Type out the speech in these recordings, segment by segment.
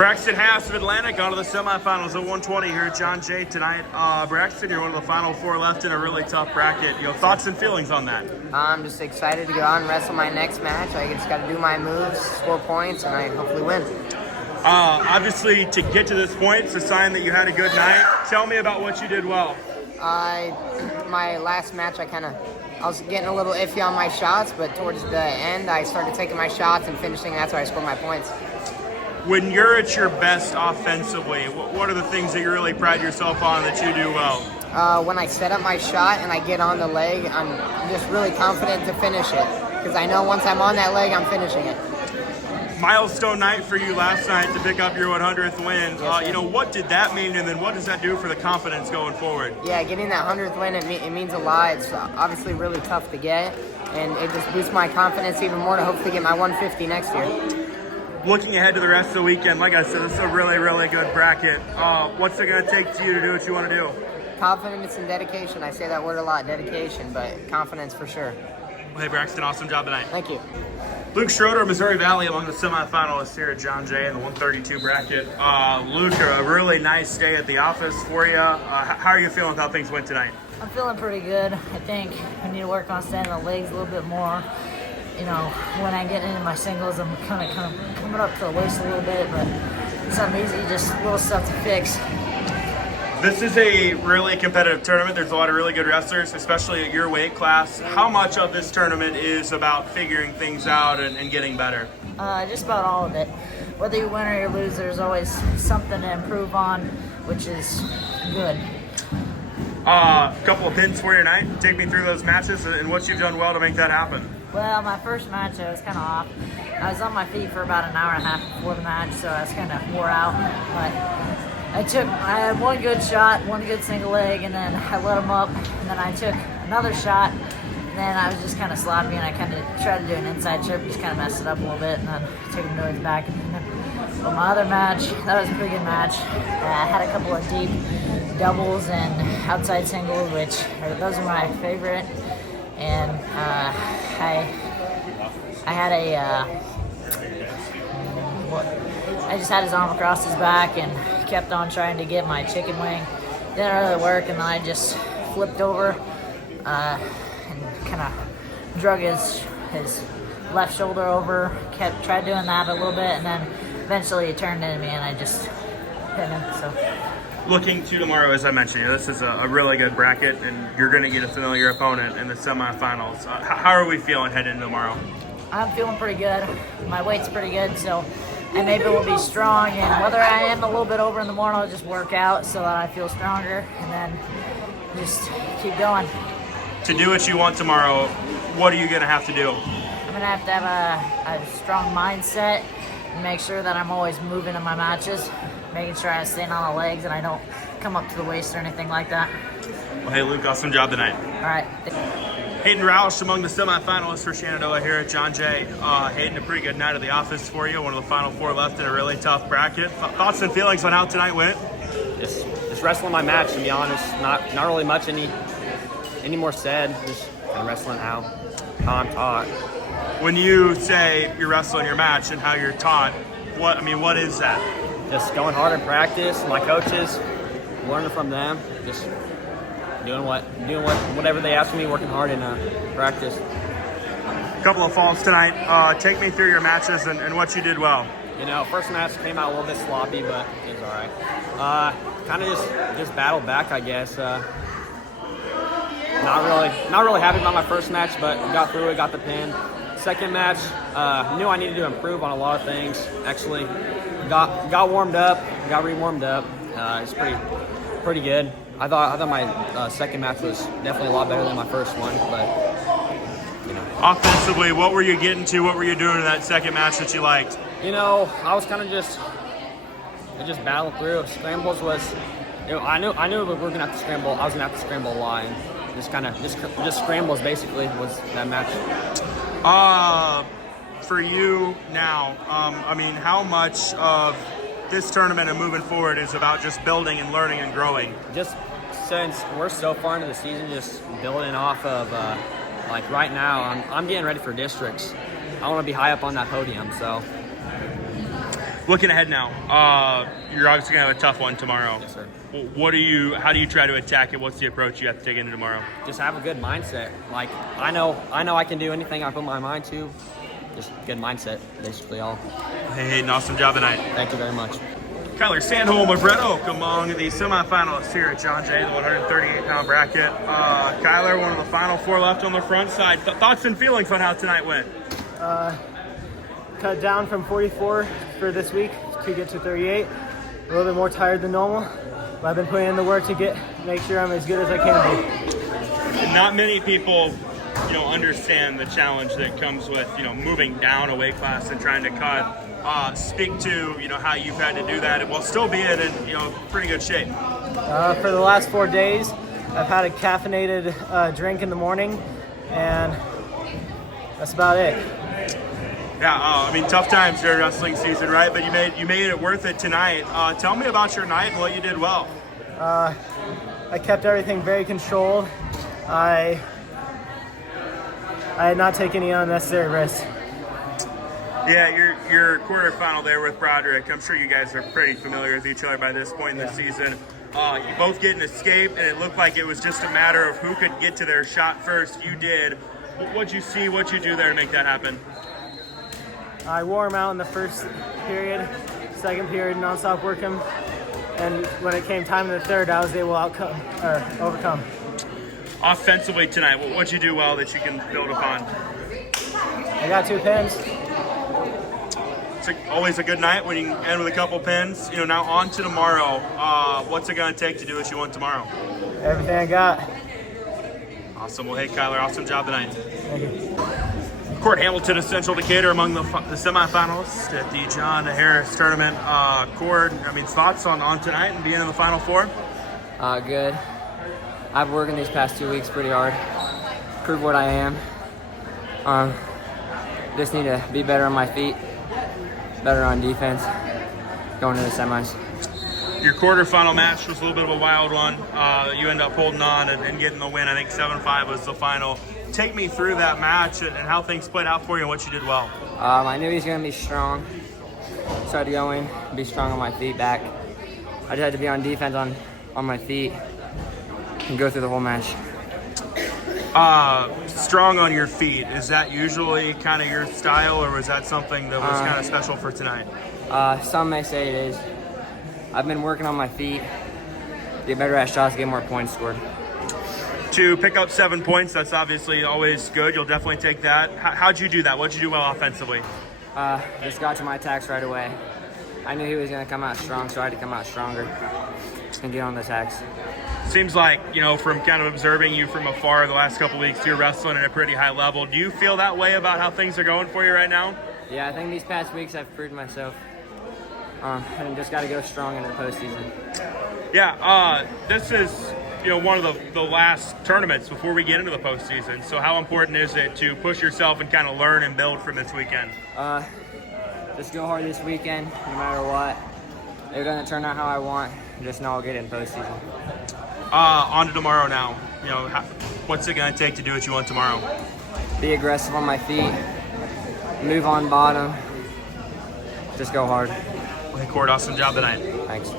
Braxton Haas of Atlantic on to the semifinals of 120 here at John Jay tonight. Braxton, you're one of the final four left in a really tough bracket. Thoughts and feelings on that? I'm just excited to go out and wrestle my next match. I just got to do my moves, score points, and I hopefully win. Obviously, to get to this point, it's a sign that you had a good night. Tell me about what you did well. My last match, I was getting a little iffy on my shots, but towards the end, I started taking my shots and finishing. That's where I scored my points. When you're at your best offensively, what are the things that you really pride yourself on that you do well? When I set up my shot and I get on the leg, I'm just really confident to finish it. Because I know once I'm on that leg, I'm finishing it. Milestone night for you last night to pick up your 100th win. Yes, What did that mean, and then what does that do for the confidence going forward? Yeah, getting that 100th win, it means a lot. It's obviously really tough to get, and it just boosts my confidence even more to hopefully get my 150 next year. Looking ahead to the rest of the weekend, like I said, this is a really, really good bracket. What's it going to take to you to do what you want to do? Confidence and dedication. I say that word a lot, dedication, but confidence for sure. Well, hey, Braxton, awesome job tonight. Thank you. Luke Schroeder, Missouri Valley, among the semifinalists here at John Jay in the 132 bracket. Luke, a really nice day at the office for you. How are you feeling with how things went tonight? I'm feeling pretty good. I think I need to work on standing the legs a little bit more. When I get into my singles, I'm kind of coming up to the waist a little bit, but it's not easy, just little stuff to fix. This is a really competitive tournament. There's a lot of really good wrestlers, especially at your weight class. How much of this tournament is about figuring things out and getting better? Just about all of it. Whether you win or you lose, there's always something to improve on, which is good. A couple of pins for your night. Take me through those matches and what you've done well to make that happen. Well, my first match, I was kind of off. I was on my feet for about an hour and a half before the match, so I was kind of wore out. But I had one good shot, one good single leg, and then I let him up, and then I took another shot, and then I was just kind of sloppy, and I kind of tried to do an inside trip, just kind of messed it up a little bit, and then took him to his back. But my other match, that was a pretty good match. I had a couple of deep doubles and outside singles, those are my favorite. And I just had his arm across his back and kept on trying to get my chicken wing. Didn't really work, and then I just flipped over and kind of drug his left shoulder over. Tried doing that a little bit, and then eventually he turned into me, and I just hit him. So. Looking to tomorrow, as I mentioned, this is a really good bracket, and you're going to get a familiar opponent in the semifinals. How are we feeling heading into tomorrow? I'm feeling pretty good. My weight's pretty good, so I maybe will be strong. And whether I am a little bit over in the morning, I'll just work out so that I feel stronger, and then just keep going. To do what you want tomorrow, what are you going to have to do? I'm going to have a strong mindset and make sure that I'm always moving in my matches, making sure I stay on the legs and I don't come up to the waist or anything like that. Well, hey, Luke, awesome job tonight. All right. Hayden Roush among the semifinalists for Shenandoah here at John Jay. Hayden, a pretty good night at the office for you. One of the final four left in a really tough bracket. Thoughts and feelings on how tonight went? Just wrestling my match, to be honest. Not really much any more said. Just kind of wrestling how I'm taught. When you say you're wrestling your match and how you're taught, what is that? Just going hard in practice. My coaches, learning from them. Just doing whatever they ask me, working hard in practice. A couple of falls tonight. Take me through your matches and what you did well. First match came out a little bit sloppy, but it was all right. Kind of just battled back, I guess. Not really happy about my first match, but got through it, got the pin. Second match, knew I needed to improve on a lot of things. Actually, got warmed up, got re-warmed up. It's pretty good. I thought my second match was definitely a lot better than my first one, but Offensively, what were you getting to? What were you doing in that second match that you liked? I was kind of just battling through. Scrambles was, I knew we were gonna have to scramble. I was gonna have to scramble a lot, and just scrambles basically was that match. For you now, how much of this tournament and moving forward is about just building and learning and growing? Just since we're so far into the season, just building off of, right now, I'm getting ready for districts. I want to be high up on that podium, so. Looking ahead now, you're obviously gonna have a tough one tomorrow. Yes, sir. How do you try to attack it? What's the approach you have to take into tomorrow? Just have a good mindset. Like I know I can do anything I put my mind to. Just good mindset, basically all. Hey, Hayden, awesome job tonight. Thank you very much. Kyler Sandholm of Red Oak among the semifinalists here at John Jay, the 138-pound bracket. Kyler, one of the final 4 left on the front side. Thoughts and feelings on how tonight went? Cut down from 44 for this week to get to 38. A little bit more tired than normal, but I've been putting in the work to make sure I'm as good as I can be. Not many people, understand the challenge that comes with, moving down a weight class and trying to cut. Speak to, how you've had to do that and while still being in, pretty good shape. For the last 4 days, I've had a caffeinated drink in the morning, and that's about it. Yeah, tough times during wrestling season, right? But you made it worth it tonight. Tell me about your night and what you did well. I kept everything very controlled. I had not taken any unnecessary risks. Yeah, your quarterfinal there with Broderick. I'm sure you guys are pretty familiar with each other by this point in the season. You both get an escape, and it looked like it was just a matter of who could get to their shot first. You did. What'd you see? What'd you do there to make that happen? I wore him out in the first period, second period non-stop work him, and when it came time in the third, I was able to overcome. Offensively tonight, what'd you do well that you can build upon? I got 2 pins. It's always a good night when you can end with a couple pins. Now on to tomorrow. What's it going to take to do what you want tomorrow? Everything I got. Awesome. Well, hey, Kyler, awesome job tonight. Thank you. Court Hamilton of Central Decatur among the semifinalists at the John Harris tournament. Cord, thoughts on tonight and being in the Final Four? Good. I've been working these past 2 weeks pretty hard. Prove what I am. Just need to be better on my feet, better on defense, going to the semis. Your quarterfinal match was a little bit of a wild one. You end up holding on and getting the win. I think 7-5 was the final. Take me through that match and how things played out for you and what you did well. I knew he was going to be strong. Started to go in, be strong on my feet back. I just had to be on defense on my feet and go through the whole match. Strong on your feet, is that usually kind of your style, or was that something that was kind of special for tonight? Some may say it is. I've been working on my feet, get better at shots, get more points scored. To pick up 7 points, that's obviously always good. You'll definitely take that. How'd you do that? What'd you do well offensively? Just got to my attacks right away. I knew he was going to come out strong, so I had to come out stronger and get on the attacks. Seems like, from kind of observing you from afar the last couple weeks, you're wrestling at a pretty high level. Do you feel that way about how things are going for you right now? Yeah, I think these past weeks I've proved myself. And just got to go strong in the postseason. Yeah, this is, one of the last tournaments before we get into the postseason. So how important is it to push yourself and kind of learn and build from this weekend? Just go hard this weekend, no matter what. If it doesn't turn out how I want, just know I'll get it in postseason. On to tomorrow now. What's it going to take to do what you want tomorrow? Be aggressive on my feet, move on bottom, just go hard. Hey, Cord, awesome job tonight. Thanks.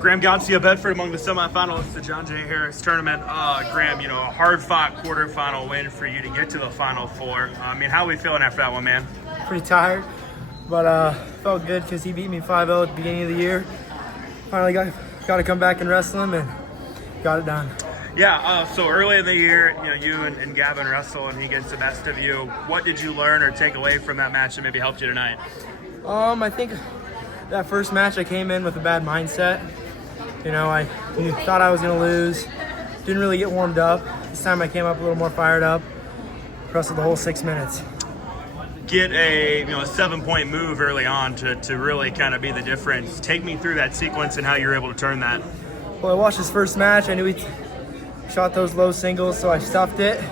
Graham Godsey of Bedford among the semifinalists of the John J. Harris tournament. Graham, a hard-fought quarterfinal win for you to get to the Final Four. How are we feeling after that one, man? Pretty tired, but felt good because he beat me 5-0 at the beginning of the year. Finally got to come back and wrestle him, and got it done. Yeah, so early in the year, you and Gavin wrestle and he gets the best of you. What did you learn or take away from that match that maybe helped you tonight? I think that first match I came in with a bad mindset. I thought I was going to lose. Didn't really get warmed up. This time I came up a little more fired up. Wrestled the whole 6 minutes. Get a 7-point move early on to really kind of be the difference. Take me through that sequence and how you were able to turn that. Well, I watched his first match. I knew he shot those low singles, so I stuffed it,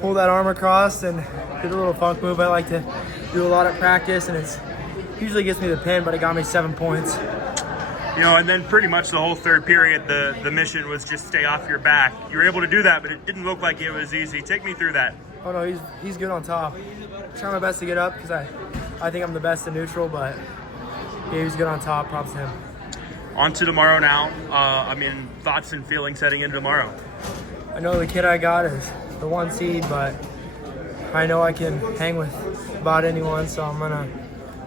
pulled that arm across, and did a little funk move I like to do a lot at practice, and it usually gets me the pin, but it got me 7 points. And then pretty much the whole third period, the mission was just stay off your back. You were able to do that, but it didn't look like it was easy. Take me through that. Oh no, he's good on top. Try my best to get up because I think I'm the best in neutral, but Yeah, he was good on top. Props to him. On to tomorrow now. Thoughts and feelings heading into tomorrow. I know the kid I got is the 1 seed, but I know I can hang with about anyone, so I'm gonna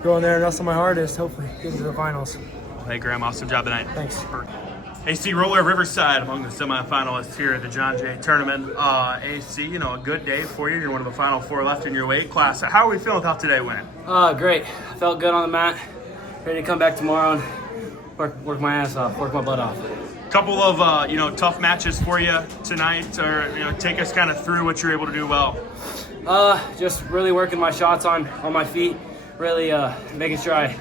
go in there and wrestle my hardest. Hopefully, get to the finals. Hey, Graham, awesome job tonight. Thanks. AC Roller Riverside among the semifinalists here at the John Jay Tournament. AC, a good day for you. You're one of the final 4 left in your weight class. How are we feeling about today went? Great. Felt good on the mat. Ready to come back tomorrow and work my ass off, work my butt off. Couple of tough matches for you tonight, or take us kind of through what you're able to do well. Just really working my shots on my feet. Really making sure I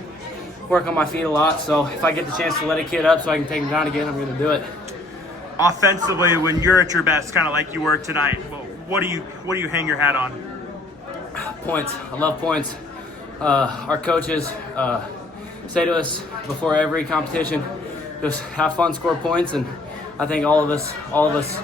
work on my feet a lot. So if I get the chance to let a kid up so I can take him down again, I'm going to do it. Offensively, when you're at your best, kind of like you were tonight, what do you hang your hat on? Points. I love points. Our coaches say to us before every competition, just have fun, score points, and I think all of us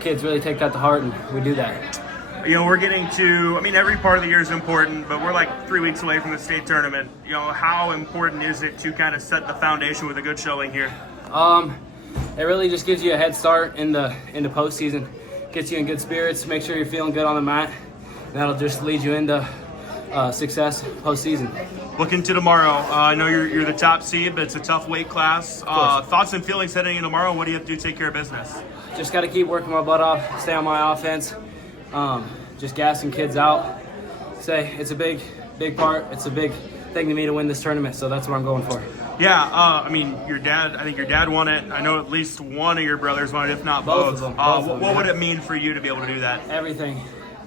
kids really take that to heart, and we do that. We're getting to, every part of the year is important, but we're like 3 weeks away from the state tournament. How important is it to kind of set the foundation with a good showing here? It really just gives you a head start in the postseason, gets you in good spirits, make sure you're feeling good on the mat, and that'll just lead you into success postseason. Looking to tomorrow, I know you're the top seed, but it's a tough weight class. Thoughts and feelings heading into tomorrow? What do you have to do to take care of business? Just got to keep working my butt off, stay on my offense, just gassing kids out. It's a big part. It's a big thing to me to win this tournament, so that's what I'm going for. Yeah, I think your dad won it. I know at least one of your brothers won it, if not both. Both of them. What would it mean for you to be able to do that? Everything.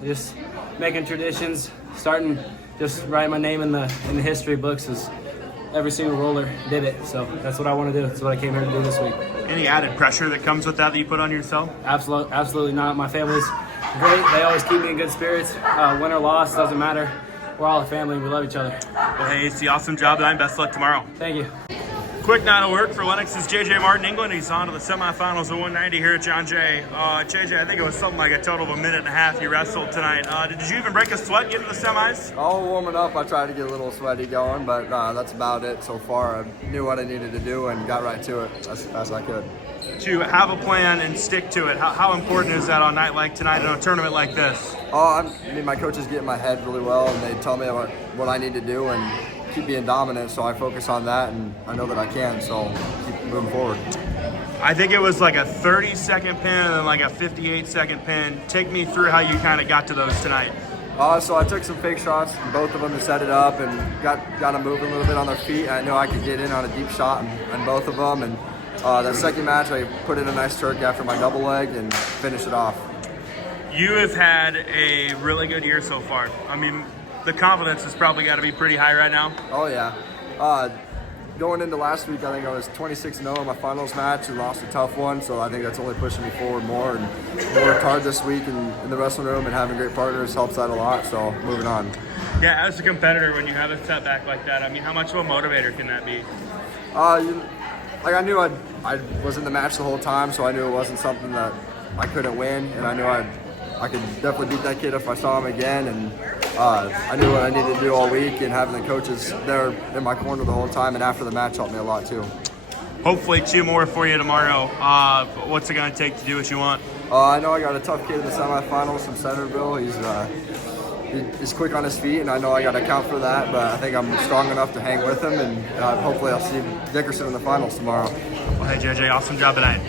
Just making traditions, starting, just writing my name in the history books is every single roller did it. So that's what I want to do. That's what I came here to do this week. Any added pressure that comes with that you put on yourself? Absolutely not. My family's great. They always keep me in good spirits. Win or loss, doesn't matter. We're all a family and we love each other. Well, hey, it's the awesome job tonight. Best of luck tomorrow. Thank you. Quick night of work for Lennox's JJ Martin England. He's on to the semifinals of 190 here at John Jay. JJ, I think it was something like a total of a minute and a half you wrestled tonight. Did you even break a sweat getting to the semis? All warming up, I tried to get a little sweaty going, but that's about it so far. I knew what I needed to do and got right to it as fast as I could. To have a plan and stick to it, how important is that on a night like tonight in a tournament like this? My coaches get in my head really well, and they tell me what I need to do and keep being dominant, so I focus on that, and I know that I can, so keep moving forward. I think it was like a 30-second pin and then like a 58-second pin. Take me through how you kind of got to those tonight. So I took some fake shots, both of them, to set it up, and got them moving a little bit on their feet. I know I could get in on a deep shot on both of them, and that second match I put in a nice Turk after my double leg and finished it off. You have had a really good year so far. The confidence has probably got to be pretty high right now. Oh yeah. Going into last week, I think I was 26-0 in my finals match and lost a tough one, so I think that's only pushing me forward more. And worked hard this week in the wrestling room, and having great partners helps that a lot, so moving on. Yeah, as a competitor, when you have a setback like that, how much of a motivator can that be? I knew I was in the match the whole time, so I knew it wasn't something that I couldn't win, and I knew I could definitely beat that kid if I saw him again, and I knew what I needed to do all week, and having the coaches there in my corner the whole time and after the match helped me a lot too. Hopefully 2 more for you tomorrow. What's it going to take to do what you want? I know I got a tough kid in the semifinals from Centerville. He's quick on his feet, and I know I got to account for that, but I think I'm strong enough to hang with him, and hopefully I'll see Dickerson in the finals tomorrow. Well, hey, JJ, awesome job tonight.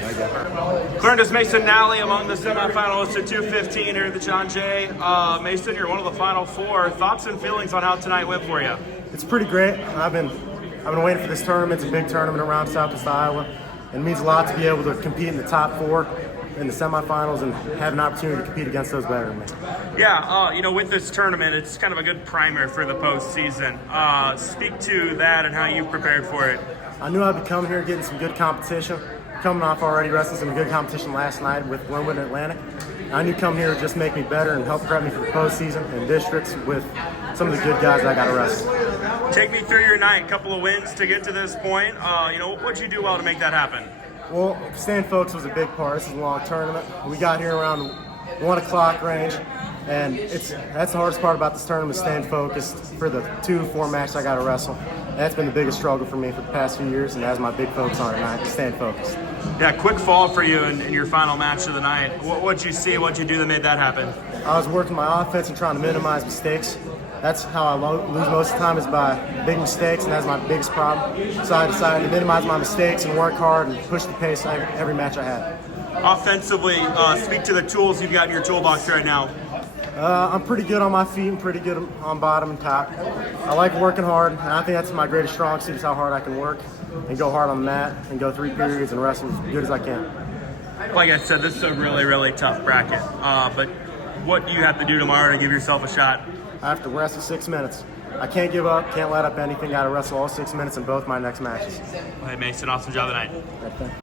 Clarendon's Mason Nally among the semifinalists at 215 here at the John Jay. Mason, you're one of the final 4. Thoughts and feelings on how tonight went for you? It's pretty great. I've been waiting for this tournament. It's a big tournament around Southeast Iowa. It means a lot to be able to compete in the top 4 in the semifinals and have an opportunity to compete against those better than me. Yeah, with this tournament, it's kind of a good primer for the postseason. Speak to that and how you prepared for it. I knew I'd be coming here getting some good competition. Coming off already wrestling some good competition last night with Glenwood and Atlantic. I knew coming here would just make me better and help prep me for the postseason and districts with some of the good guys I got to wrestle. Take me through your night. Couple of wins to get to this point. What'd you do well to make that happen? Well, staying focused was a big part. This is a long tournament. We got here around 1 o'clock range, and that's the hardest part about this tournament, staying focused for the 2-4 matches I got to wrestle. That's been the biggest struggle for me for the past few years, and that's my big focus on tonight, staying focused. Yeah, quick fall for you in your final match of the night. What'd you see? What'd you do that made that happen? I was working my offense and trying to minimize mistakes. That's how I lose most of the time, is by big mistakes, and that's my biggest problem. So I decided to minimize my mistakes and work hard and push the pace every match I had. Offensively, speak to the tools you've got in your toolbox right now. I'm pretty good on my feet and pretty good on bottom and top. I like working hard, and I think that's my greatest strong suit, is how hard I can work and go hard on the mat and go 3 periods and wrestle as good as I can. Like I said, this is a really, really tough bracket. But what do you have to do tomorrow to give yourself a shot? I have to wrestle 6 minutes. I can't give up, can't let up anything. Got to wrestle all 6 minutes in both my next matches. Hey, Mason, awesome job tonight.